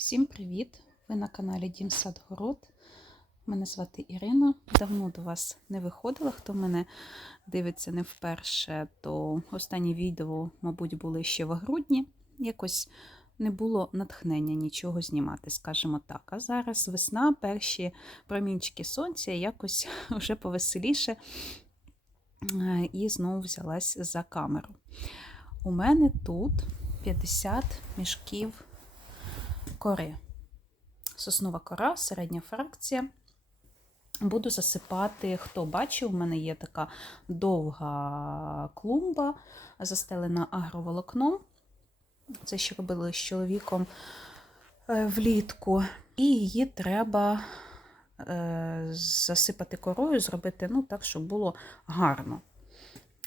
Всім привіт! Ви на каналі Дім Садгород. Мене звати Ірина. Давно до вас не виходила. Хто мене дивиться не вперше, то останні відео, мабуть, були ще в грудні. Якось не було натхнення нічого знімати, скажімо так. А зараз весна, перші промінчики сонця, якось вже повеселіше. Е, І знову взялась за камеру. У мене тут 50 мішків кори. Соснова кора, середня фракція. Буду засипати, хто бачив, у мене є така довга клумба, застелена агроволокном. Це ще робили з чоловіком е, влітку. І її треба е, засипати корою, зробити ну, так, щоб було гарно,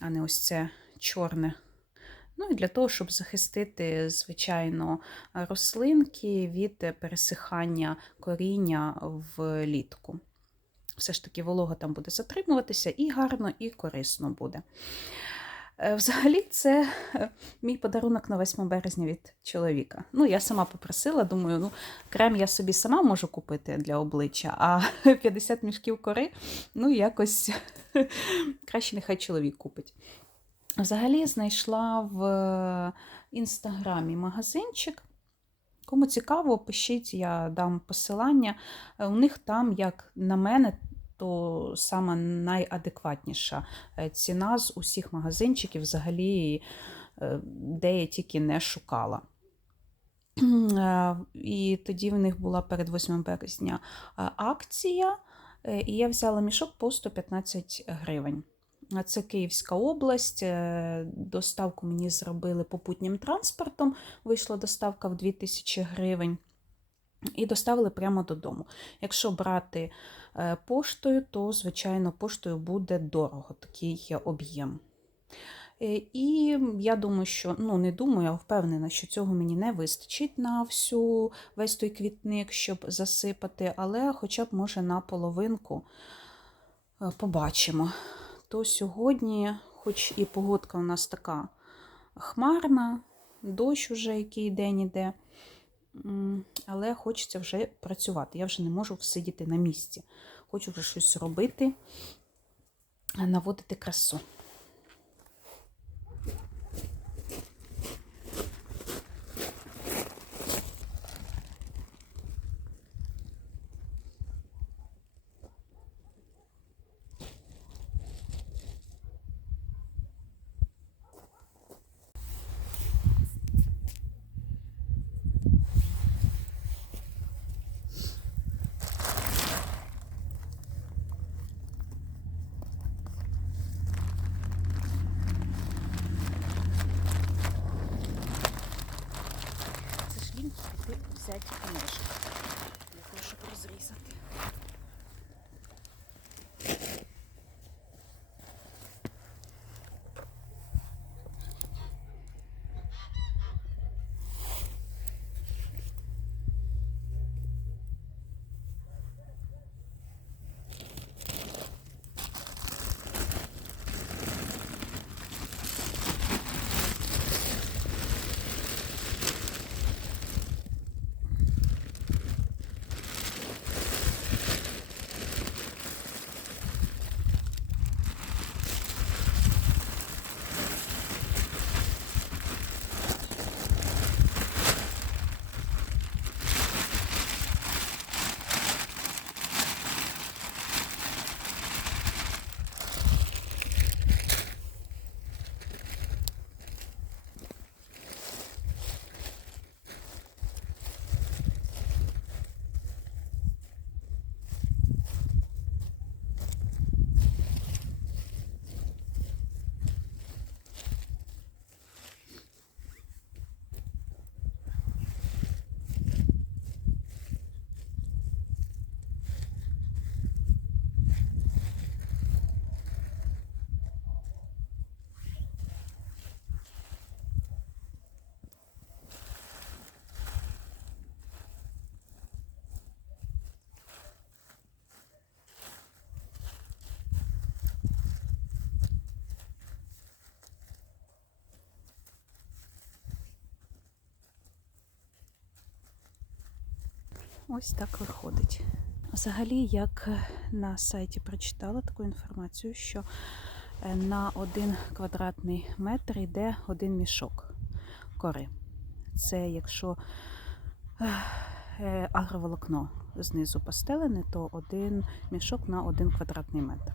а не ось це чорне. Ну і для того, щоб захистити, звичайно, рослинки від пересихання коріння влітку. Все ж таки, волога там буде затримуватися і гарно, і корисно буде. Е, Взагалі, це е, мій подарунок на 8 березня від чоловіка. Ну, я сама попросила, думаю, ну, крем я собі сама можу купити для обличчя, а 50 мішків кори, ну, якось краще нехай чоловік купить. Взагалі знайшла в інстаграмі магазинчик. Кому цікаво, пишіть, я дам посилання. У них там, як на мене, то саме найадекватніша е, ціна з усіх магазинчиків, взагалі, е, де я тільки не шукала. Е, І тоді в них була перед 8 березня е, акція, е, і я взяла мішок по 115 гривень. Це Київська область. е, Доставку мені зробили попутнім транспортом. Вийшла доставка в 2000 гривень. І доставили прямо додому. Якщо брати е, поштою, то, звичайно, поштою буде дорого, такий об'єм. Е, І я думаю, що ну не думаю, а впевнена, що цього мені не вистачить на всю весь той квітник, щоб засипати, але хоча б може на половинку побачимо. То сьогодні, хоч і погодка у нас така хмарна, дощ уже який день іде, але хочеться вже працювати. Я вже не можу всидіти на місці. Хочу вже щось робити, наводити красу. Ось так виходить. Взагалі, як е, на сайті прочитала таку інформацію, що е, на один квадратний метр йде один мішок кори. Це якщо е, агроволокно знизу постелене, то один мішок на один квадратний метр.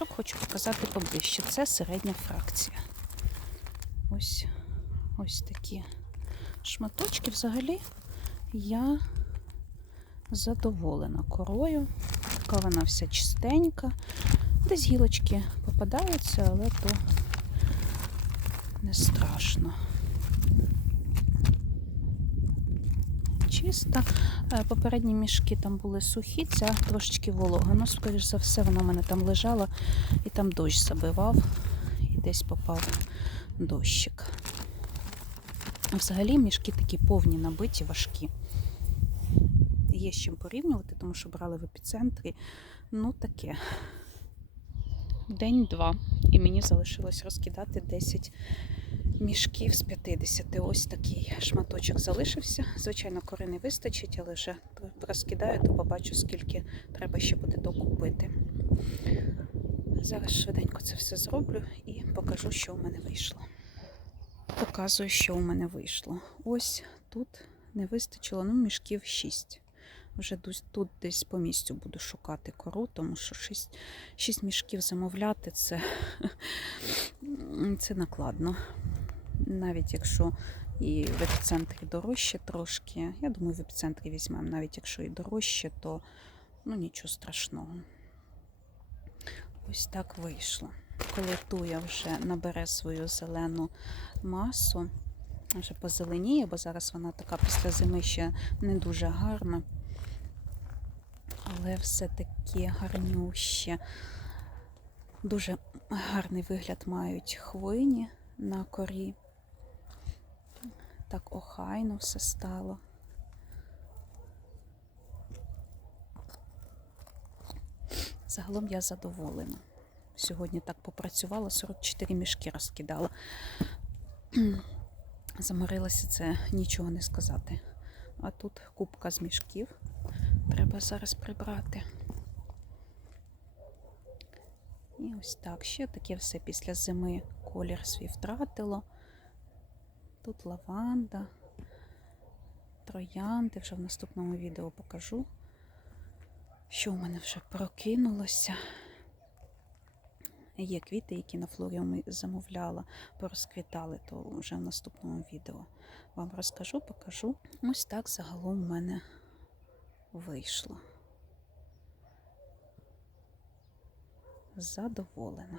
Мішок, хочу показати поближче. Це середня фракція. Ось, ось такі шматочки. Взагалі я задоволена корою. Така вона вся чистенька. Десь гілочки попадаються, але то не страшно. Чиста. Е, Попередні мішки там були сухі, ця трошечки волога. Ну, скоріш за все, вона в мене там лежала і там дощ забивав, і десь попав дощик. Взагалі мішки такі повні, набиті, важкі. Є з чим порівнювати, тому що брали в епіцентрі. Ну, таке. День-два. І мені залишилось розкидати 10 мішків з 50. Ось такий шматочок залишився. Звичайно, кори не вистачить, але вже розкидаю, то побачу, скільки треба ще буде докупити. Зараз швиденько це все зроблю і покажу, що у мене вийшло. Показую, що у мене вийшло. Ось тут не вистачило, ну, мішків 6. Вже тут десь по місцю буду шукати кору, тому що 6, 6 мішків замовляти це, це накладно. Навіть якщо і в епіцентрі дорожче трошки. Я думаю, в епіцентрі візьмемо, навіть якщо і дорожче, то ну, нічого страшного. Ось так вийшло. Коли туя вже набере свою зелену масу, вже позеленіє, бо зараз вона така після зими ще не дуже гарна. Але все-таки гарнюще. Дуже гарний вигляд мають хвині на корі. Так охайно все стало. Загалом я задоволена. Сьогодні так попрацювала, 44 мішки розкидала. Заморилася це нічого не сказати. А тут купка з мішків. Треба зараз прибрати. І ось так. Ще таке все після зими колір свій втратило. Тут лаванда, троянди. Вже в наступному відео покажу, що у мене вже прокинулося. Є квіти, які на флоріумі замовляла, порозквітали, то вже в наступному відео вам розкажу, покажу. Ось так загалом в мене вийшло. Задоволена.